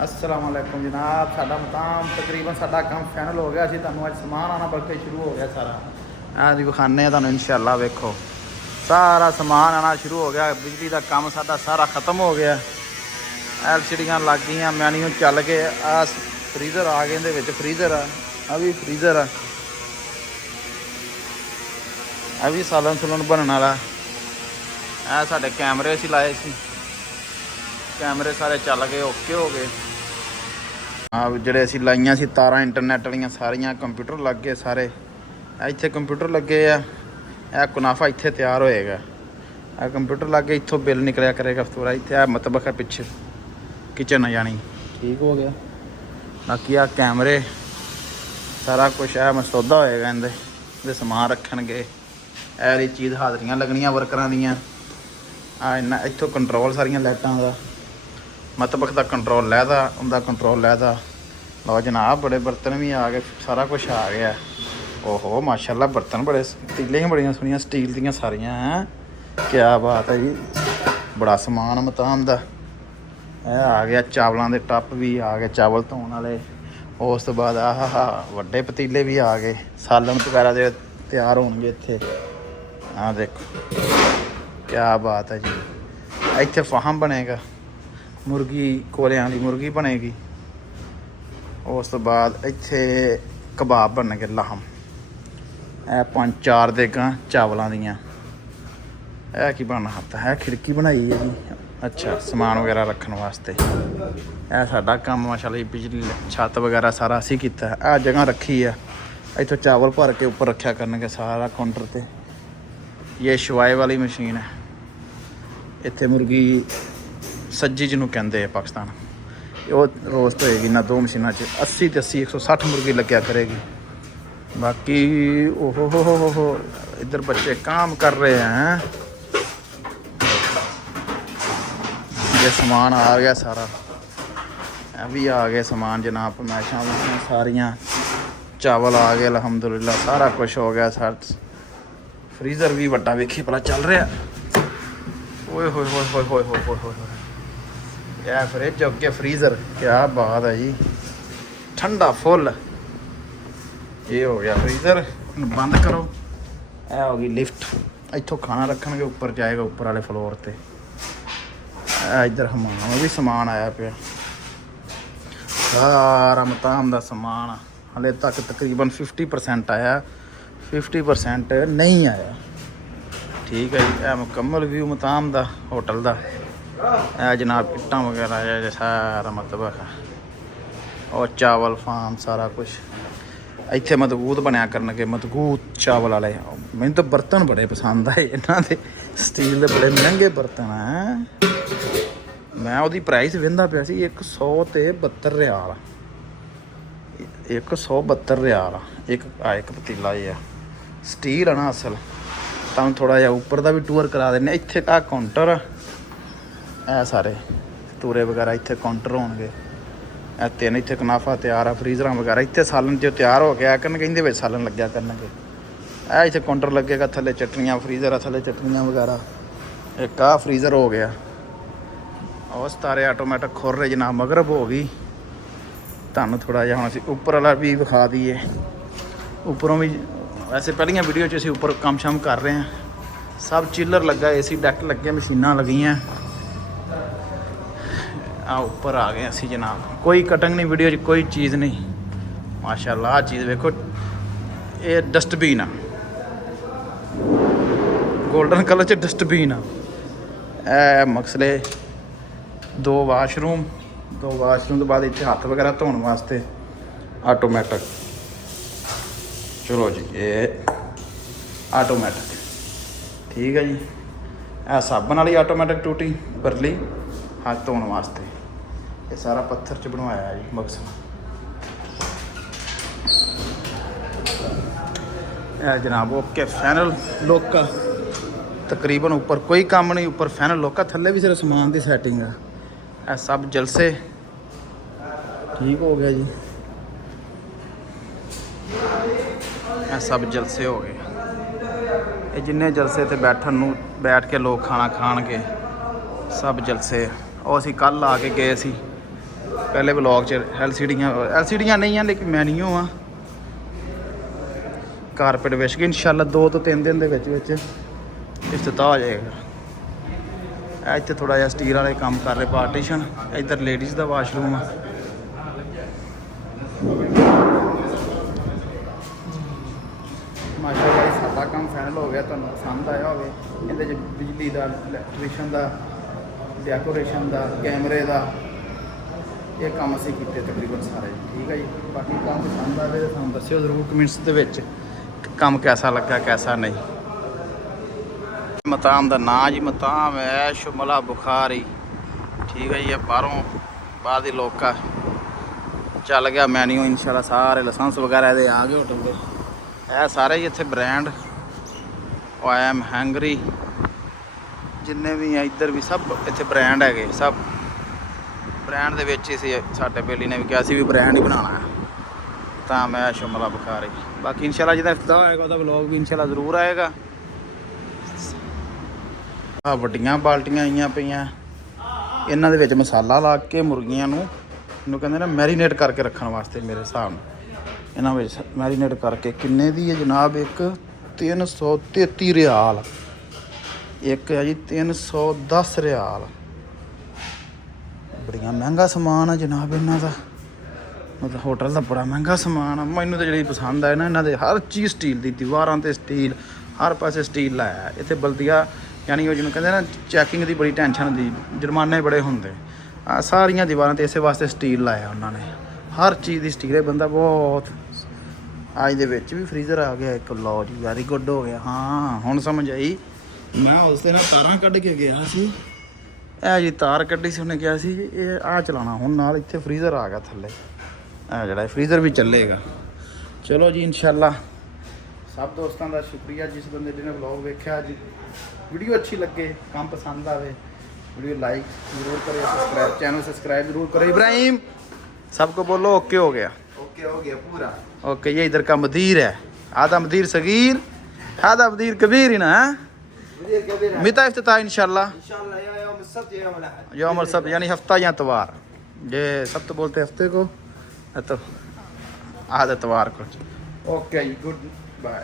अस्सलाम वालेकुम जनाब। साडा मकाम तकरीबन साडा काम फाइनल हो गया। असीं तुहानूं अज समान आना बल्कि शुरू हो गया सारा। जी विखाने तुहानूं इंशाअल्लाह। वेखो सारा समान आना शुरू हो गया। बिजली का काम साडा सारा खत्म हो गया। LCDियाँ लग गई, मैन्यू चल गए। आ फ्रीज़र आ गए, इहदे विच फ्रीज़र आ भी फ्रीज़र आ भी सालन सुलन बनने वाला। ए साडे कैमरे असीं लाए सी, कैमरे सारे चल गए, ओके हो गए। ਜਿਹੜੇ ਅਸੀਂ ਲਾਈਆਂ ਸੀ ਤਾਰਾਂ ਇੰਟਰਨੈਟ ਵਾਲੀਆਂ ਸਾਰੀਆਂ, ਕੰਪਿਊਟਰ ਲੱਗ ਗਏ ਸਾਰੇ। ਇੱਥੇ ਕੰਪਿਊਟਰ ਲੱਗੇ ਆ। ਇਹ ਕੁਨਾਫਾ ਇੱਥੇ ਤਿਆਰ ਹੋਏਗਾ। ਇਹ ਕੰਪਿਊਟਰ ਲੱਗ ਗਏ, ਇੱਥੋਂ ਬਿੱਲ ਨਿਕਲਿਆ ਕਰੇਗਾ ਪੂਰਾ। ਇੱਥੇ ਆ ਮਤਬਖ ਹੈ ਪਿੱਛੇ, ਕਿਚਨ ਆ ਜਾਣੀ। ਠੀਕ ਹੋ ਗਿਆ। ਬਾਕੀ ਆ ਕੈਮਰੇ ਸਾਰਾ ਕੁਛ ਹੈ ਮਸੌਦਾ ਹੋਏਗਾ। ਇਹਦੇ ਸਮਾਨ ਰੱਖਣਗੇ। ਇਹ ਵਾਲੀ ਚੀਜ਼ ਹਾਜ਼ਰੀਆਂ ਲੱਗਣੀਆਂ ਵਰਕਰਾਂ ਦੀਆਂ। ਆ ਇੰਨਾ ਇੱਥੋਂ ਕੰਟਰੋਲ ਸਾਰੀਆਂ ਲਾਈਟਾਂ ਦਾ, ਮਤਬਖ ਦਾ ਕੰਟਰੋਲ ਲੈਦਾ, ਉਹਦਾ ਕੰਟਰੋਲ ਲੈਦਾ। ਲਓ ਜਨਾਬ, ਬੜੇ ਬਰਤਨ ਵੀ ਆ ਗਏ, ਸਾਰਾ ਕੁਛ ਆ ਗਿਆ। ਓਹੋ ਮਾਸ਼ਾਅੱਲਾ, ਬਰਤਨ ਬੜੇ, ਪਤੀਲੇ ਬੜੀਆਂ ਸੋਹਣੀਆਂ ਸਟੀਲ ਦੀਆਂ ਸਾਰੀਆਂ। ਹੈ ਕਿਆ ਬਾਤ ਹੈ ਜੀ, ਬੜਾ ਸਮਾਨ ਮਤਾਨ ਦਾ। ਇਹ ਆ ਗਿਆ ਚਾਵਲਾਂ ਦੇ ਟੱਪ ਵੀ ਆ ਗਏ, ਚਾਵਲ ਧੋਣ ਵਾਲੇ। ਉਸ ਤੋਂ ਬਾਅਦ ਆਹ ਵੱਡੇ ਪਤੀਲੇ ਵੀ ਆ ਗਏ, ਸਾਲਣ ਵਗੈਰਾ ਦੇ ਤਿਆਰ ਹੋਣਗੇ ਇੱਥੇ। ਆਹ ਦੇਖੋ ਕਿਆ ਬਾਤ ਹੈ ਜੀ। ਇੱਥੇ ਫਾਹਮ ਬਣੇਗਾ, ਮੁਰਗੀ ਕੋਲਿਆਂ ਦੀ ਮੁਰਗੀ ਬਣੇਗੀ। ਉਸ ਤੋਂ ਬਾਅਦ ਇੱਥੇ ਕਬਾਬ ਬਣਨਗੇ, ਲਾਹਮ। ਇਹ 5-4 ਦੇਗਾਂ ਚਾਵਲਾਂ ਦੀਆਂ। ਇਹ ਕੀ ਬਣਨਾ ਹੱਥ ਹੈ, ਖਿੜਕੀ ਬਣਾਈ ਹੈ ਜੀ। ਅੱਛਾ, ਸਮਾਨ ਵਗੈਰਾ ਰੱਖਣ ਵਾਸਤੇ। ਇਹ ਸਾਡਾ ਕੰਮ ਮਾਸ਼ਾਅੱਲਾ। ਬਿਜਲੀ ਛੱਤ ਵਗੈਰਾ ਸਾਰਾ ਅਸੀਂ ਕੀਤਾ। ਇਹ ਜਗ੍ਹਾ ਰੱਖੀ ਆ, ਇੱਥੋਂ ਚਾਵਲ ਭਰ ਕੇ ਉੱਪਰ ਰੱਖਿਆ ਕਰਨਗੇ ਸਾਰਾ ਕਾਊਂਟਰ 'ਤੇ। ਇਹ ਸ਼ਵਾਏ ਵਾਲੀ ਮਸ਼ੀਨ ਹੈ। ਇੱਥੇ ਮੁਰਗੀ ਸੱਜੀ ਜਿਹਨੂੰ ਕਹਿੰਦੇ ਆ ਪਾਕਿਸਤਾਨ, ਉਹ ਰੋਸਟ ਹੋਏਗੀ ਨਾ। 2 ਮਸ਼ੀਨਾਂ 'ਚ 80 ਤੇ 80 160 ਮੁਰਗੀ ਲੱਗਿਆ ਕਰੇਗੀ। ਬਾਕੀ ਓਹੋ ਇੱਧਰ ਬੱਚੇ काम कर रहे हैं। ये समान आ गया सारा। भी आ गए समान जनाब, फरमाइशां सारियां। चावल आ गए अलहमदुलिल्लाह, सारा कुछ हो गया। सारा फ्रीज़र भी वड्डा वेखी भला चल रहा। ओए होए होए होए होए होए होए होए, यह फ्रिज अगे फ्रीज़र, क्या बात है जी। ठंडा फुल। ये हो गया फ्रीज़र, बंद करो। यह हो गई लिफ्ट, इतों खाना रखने ऊपर जाएगा, ऊपर वाले फ्लोर पर। इधर हमाम भी समान आया पे, सारा मताम का समान। हले तक तकरीबन 50% आया, 50% नहीं आया। ठीक है जी। यह मुकम्मल व्यू मताम का होटल का। यह जनाब इट्टां वगैरह सारा मतलब और चावल फार्म सारा कुछ ਇੱਥੇ ਮਜ਼ਬੂਤ ਬਣਿਆ ਕਰਨਗੇ, ਮਜ਼ਬੂਤ ਚਾਵਲ ਵਾਲੇ। ਮੈਨੂੰ ਤਾਂ ਬਰਤਨ ਬੜੇ ਪਸੰਦ ਆਏ ਇਹਨਾਂ ਦੇ, ਸਟੀਲ ਦੇ ਬੜੇ ਮਹਿੰਗੇ ਬਰਤਨ ਹੈ। ਮੈਂ ਉਹਦੀ ਪ੍ਰਾਈਸ ਵੇਖਦਾ ਪਿਆ ਸੀ, 172 ਰਿਆਲ। 172 ਰਿਆਲ ਇੱਕ ਪਤੀਲਾ ਇਹ ਆ। ਸਟੀਲ ਆ ਨਾ ਅਸਲ। ਤੁਹਾਨੂੰ ਥੋੜ੍ਹਾ ਜਿਹਾ ਉੱਪਰ ਦਾ ਵੀ ਟੂਰ ਕਰਾ ਦਿੰਦੇ। ਇੱਥੇ ਆ ਕਾਊਂਟਰ, ਇਹ ਸਾਰੇ ਤੂਰੇ ਵਗੈਰਾ ਇੱਥੇ ਕਾਊਂਟਰ ਹੋਣਗੇ। ਇਹ 3 ਇੱਥੇ ਕਨਾਫਾ ਤਿਆਰ ਆ, ਫਰੀਜ਼ਰਾਂ ਵਗੈਰਾ ਇੱਥੇ। ਸਾਲਣ ਜੋ ਤਿਆਰ ਹੋ ਗਿਆ ਕਰਨਗੇ, ਇਹਦੇ ਵਿੱਚ ਸਾਲਣ ਲੱਗਿਆ ਕਰਨਗੇ। ਇਹ ਇੱਥੇ ਕਾਊਂਟਰ ਲੱਗੇਗਾ, ਥੱਲੇ ਚਟਨੀਆਂ, ਫਰੀਜ਼ਰ ਆ ਥੱਲੇ ਚਟਨੀਆਂ ਵਗੈਰਾ। ਇੱਕ ਆਹ ਫਰੀਜ਼ਰ ਹੋ ਗਿਆ। ਉਹ ਸਤਾਰੇ ਆਟੋਮੈਟਿਕ ਖੁਰ ਰਹੇ ਜਨਾਬ, ਮਗਰਬ ਹੋ ਗਈ। ਤੁਹਾਨੂੰ ਥੋੜ੍ਹਾ ਜਿਹਾ ਹੁਣ ਅਸੀਂ ਉੱਪਰ ਵਾਲਾ ਵੀ ਵਿਖਾ ਦਈਏ। ਉੱਪਰੋਂ ਵੀ ਵੈਸੇ ਪਹਿਲੀਆਂ ਵੀਡੀਓ 'ਚ ਅਸੀਂ ਉੱਪਰ ਕੰਮ ਸ਼ਮ ਕਰ ਰਹੇ ਹਾਂ। ਸਭ ਚਿੱਲਰ ਲੱਗਾ, AC ਡੈਕ ਲੱਗੇ, ਮਸ਼ੀਨਾਂ ਲੱਗੀਆਂ। ਆ ਉੱਪਰ ਆ ਗਏ ਅਸੀਂ ਜਨਾਬ। ਕੋਈ ਕਟਿੰਗ ਨਹੀਂ ਵੀਡੀਓ 'ਚ, ਕੋਈ ਚੀਜ਼ ਨਹੀਂ। ਮਾਸ਼ਾਅੱਲਾ ਆਹ ਚੀਜ਼ ਵੇਖੋ, ਇਹ ਡਸਟਬੀਨ ਆ, ਗੋਲਡਨ ਕਲਰ 'ਚ ਡਸਟਬੀਨ ਆ। ਇਹ ਮਸਲੇ 2 ਵਾਸ਼ਰੂਮ ਤੋਂ ਬਾਅਦ ਇੱਥੇ ਹੱਥ ਵਗੈਰਾ ਧੋਣ ਵਾਸਤੇ ਆਟੋਮੈਟਿਕ। ਚਲੋ ਜੀ, ਇਹ ਆਟੋਮੈਟਿਕ ਠੀਕ ਹੈ ਜੀ। ਇਹ ਸਾਬਣ ਵਾਲੀ ਆਟੋਮੈਟਿਕ ਟੂਟੀ ਬਰਲੀ ਹੱਥ ਧੋਣ ਵਾਸਤੇ। ਇਹ ਸਾਰਾ ਪੱਥਰ 'ਚ ਬਣਵਾਇਆ ਜੀ ਮਕਸਦ। ਇਹ ਜਨਾਬ ਓਕੇ ਫਾਈਨਲ ਲੁੱਕ ਆ। ਤਕਰੀਬਨ ਉੱਪਰ ਕੋਈ ਕੰਮ ਨਹੀਂ, ਉੱਪਰ ਫਾਈਨਲ ਲੁੱਕ ਆ। ਥੱਲੇ ਵੀ ਸਿਰਫ ਸਮਾਨ ਦੀ ਸੈਟਿੰਗ ਆ। ਇਹ ਸਭ ਜਲਸੇ ਠੀਕ ਹੋ ਗਿਆ ਜੀ। ਇਹ ਸਭ ਜਲਸੇ ਹੋ ਗਏ। ਇਹ ਜਿੰਨੇ ਜਲਸੇ ਤੇ ਬੈਠ ਕੇ ਲੋਕ ਖਾਣਾ ਖਾਣਗੇ, ਸਭ ਜਲਸੇ। ਉਹ ਅਸੀਂ ਕੱਲ੍ਹ ਆ ਕੇ ਗਏ ਸੀ, ਪਹਿਲੇ ਵਲੌਗ 'ਚ ਐਲਸੀਡੀਆਂ ਨਹੀਂ ਆ ਲੇਕਿਨ ਮੈਨਿਊ ਆ। ਕਾਰਪੇਟ ਵਿਛ ਕੇ ਇਨਸ਼ਾਅੱਲਾ 2 ਤੋਂ 3 ਦਿਨ ਦੇ ਵਿੱਚ ਇਫਤਤਾਹ ਹੋ ਜਾਏਗਾ। ਇੱਥੇ ਥੋੜਾ ਜਿਹਾ ਸਟੀਲ ਵਾਲੇ ਕੰਮ ਕਰ ਰਹੇ ਪਾਰਟੀਸ਼ਨ। ਇੱਧਰ ਲੇਡੀਜ਼ ਦਾ ਵਾਸ਼ਰੂਮ ਆ। ਮਾਸ਼ਾਅੱਲਾ ਜੀ ਸਾਡਾ ਕੰਮ ਫਾਈਨਲ ਹੋ ਗਿਆ। ਤੁਹਾਨੂੰ ਪਸੰਦ ਆਇਆ ਹੋਵੇ। ਇਹਦੇ 'ਚ ਬਿਜਲੀ ਦਾ, ਇਲੈਕਟ੍ਰੀਸ਼ਨ ਦਾ, ਡੈਕੋਰੇਸ਼ਨ ਦਾ, ਕੈਮਰੇ ਦਾ, ਇਹ ਕੰਮ ਅਸੀਂ ਕੀਤੇ ਤਕਰੀਬਨ ਸਾਰੇ। ਠੀਕ ਹੈ ਜੀ। ਬਾਕੀ ਕੰਮ ਪਸੰਦ ਆਵੇ ਤਾਂ ਸਾਨੂੰ ਦੱਸਿਓ ਜ਼ਰੂਰ ਕਮੈਂਟਸ ਦੇ ਵਿੱਚ ਕੰਮ ਕੈਸਾ ਲੱਗਾ ਕੈਸਾ ਨਹੀਂ। ਮਤਾਮ ਦਾ ਨਾਂ ਜੀ ਮਤਾਮ ਹੈ ਸ਼ਮਲਾ ਬੁਖਾਰੀ। ਠੀਕ ਹੈ ਜੀ। ਇਹ ਬਾਹਰ ਦੇ ਲੋਕਾਂ ਚੱਲ ਗਿਆ ਮੈਨਿਊ ਇਨਸ਼ਾਅੱਲਾ। ਸਾਰੇ ਲਾਇਸੈਂਸ ਵਗੈਰਾ ਇਹਦੇ ਆ ਗਏ ਹੋਟਲ ਦੇ। ਇਹ ਸਾਰੇ ਹੀ ਇੱਥੇ ਬ੍ਰਾਂਡ ਆਈ ਐਮ ਹੈਂਗਰੀ ਜਿੰਨੇ ਵੀ ਆ ਇੱਧਰ ਵੀ ਸਭ ਇੱਥੇ ਬ੍ਰਾਂਡ ਹੈਗੇ। ਸਭ ਬ੍ਰਾਂਡ ਦੇ ਵਿੱਚ ਹੀ ਸੀ। ਸਾਡੇ ਬੇਲੀ ਨੇ ਵੀ ਕਿਹਾ ਸੀ ਵੀ ਬ੍ਰਾਂਡ ਹੀ ਬਣਾਉਣਾ ਹੈ ਤਾਂ ਮੈਂ ਸ਼ਮਲਾ ਬੁਖਾਰੀ। ਬਾਕੀ ਇਨਸ਼ਾਅੱਲਾ ਜਿਹਦਾ ਇਫਤਤਾਹ ਹੋਏਗਾ ਉਹਦਾ ਵਲੌਗ ਵੀ ਇਨਸ਼ਾਅੱਲਾ ਜ਼ਰੂਰ ਆਏਗਾ। ਆ ਵੱਡੀਆਂ ਬਾਲਟੀਆਂ ਆਈਆਂ ਪਈਆਂ। ਇਹਨਾਂ ਦੇ ਵਿੱਚ ਮਸਾਲਾ ਲਾ ਕੇ ਮੁਰਗੀਆਂ ਨੂੰ ਇਹਨੂੰ ਕਹਿੰਦੇ ਨਾ ਮੈਰੀਨੇਟ ਕਰਕੇ ਰੱਖਣ ਵਾਸਤੇ। ਮੇਰੇ ਹਿਸਾਬ ਨਾਲ ਇਹਨਾਂ ਵਿੱਚ ਮੈਰੀਨੇਟ ਕਰਕੇ ਕਿੰਨੇ ਦੀ ਹੈ ਜਨਾਬ? ਇੱਕ 333 ਰਿਆਲ। ਇੱਕ ਹੈ ਜੀ 310 ਰਿਆਲ। ਬੜੀਆਂ ਮਹਿੰਗਾ ਸਮਾਨ ਆ ਜਨਾਬ ਇਹਨਾਂ ਦਾ। ਮਤਲਬ ਹੋਟਲ ਦਾ ਬੜਾ ਮਹਿੰਗਾ ਸਮਾਨ ਆ। ਮੈਨੂੰ ਤਾਂ ਜਿਹੜੀ ਪਸੰਦ ਆਏ ਨਾ ਇਹਨਾਂ ਦੇ ਹਰ ਚੀਜ਼ ਸਟੀਲ ਦੀ। ਦੀਵਾਰਾਂ 'ਤੇ ਸਟੀਲ, ਹਰ ਪਾਸੇ ਸਟੀਲ ਲਾਇਆ। ਇੱਥੇ ਬਲਦੀਆ ਯਾਨੀ ਉਹ ਜਿਹਨੂੰ ਕਹਿੰਦੇ ਨਾ ਚੈਕਿੰਗ ਦੀ ਬੜੀ ਟੈਨਸ਼ਨ ਹੁੰਦੀ, ਜੁਰਮਾਨੇ ਬੜੇ ਹੁੰਦੇ। ਆ ਸਾਰੀਆਂ ਦੀਵਾਰਾਂ 'ਤੇ ਇਸੇ ਵਾਸਤੇ ਸਟੀਲ ਲਾਇਆ ਉਹਨਾਂ ਨੇ। ਹਰ ਚੀਜ਼ ਦੀ ਸਟੀਲ ਹੈ। ਬੰਦਾ ਬਹੁਤ ਅੱਜ ਦੇ ਵਿੱਚ ਵੀ ਫਰੀਜ਼ਰ ਆ ਗਿਆ ਇੱਕ। ਲਓ ਜੀ ਵੈਰੀ ਗੁੱਡ ਹੋ ਗਿਆ। ਹਾਂ ਹੁਣ ਸਮਝ ਆਈ। ਮੈਂ ਉਸ ਦੇ ਨਾਲ ਤਾਰਾਂ ਕੱਢ ਕੇ ਗਿਆ ਸੀ। ਇਹ ਜੀ ਤਾਰ ਕੱਢੀ ਸੀ। ਉਹਨੇ ਕਿਹਾ ਸੀ ਇਹ ਆਹ ਚਲਾਉਣਾ। ਹੁਣ ਨਾਲ ਇੱਥੇ ਫਰੀਜ਼ਰ ਆ ਗਿਆ ਥੱਲੇ। ਇਹ ਜਿਹੜਾ ਫਰੀਜ਼ਰ ਵੀ ਚੱਲੇਗਾ। ਚਲੋ ਜੀ ਇਨਸ਼ਾਅੱਲਾ ਸਭ ਦੋਸਤਾਂ ਦਾ ਸ਼ੁਕਰੀਆ ਜਿਸ ਬੰਦੇ ਜਿਹਨੇ ਵਲੌਗ ਵੇਖਿਆ। ਜੀ ਵੀਡੀਓ ਅੱਛੀ ਲੱਗੇ, ਕੰਮ ਪਸੰਦ ਆਵੇ, वीडियो लाइक जरूर करें, सब्सक्राइब चैनल सब्सक्राइब जरूर करें। इब्राहिम सबको बोलो ओके हो गया पूरा ओके। ये इधर का मदीर है। आधा मदीर सगीर, आधा मदीर कबीर ही ना है। मिता इफ्तिताह इंशाल्लाह यौम सब यानी हफ्ता या इतवार। ये सब तो बोलते हफ्ते को तो आधा इतवार को। Okay good bye.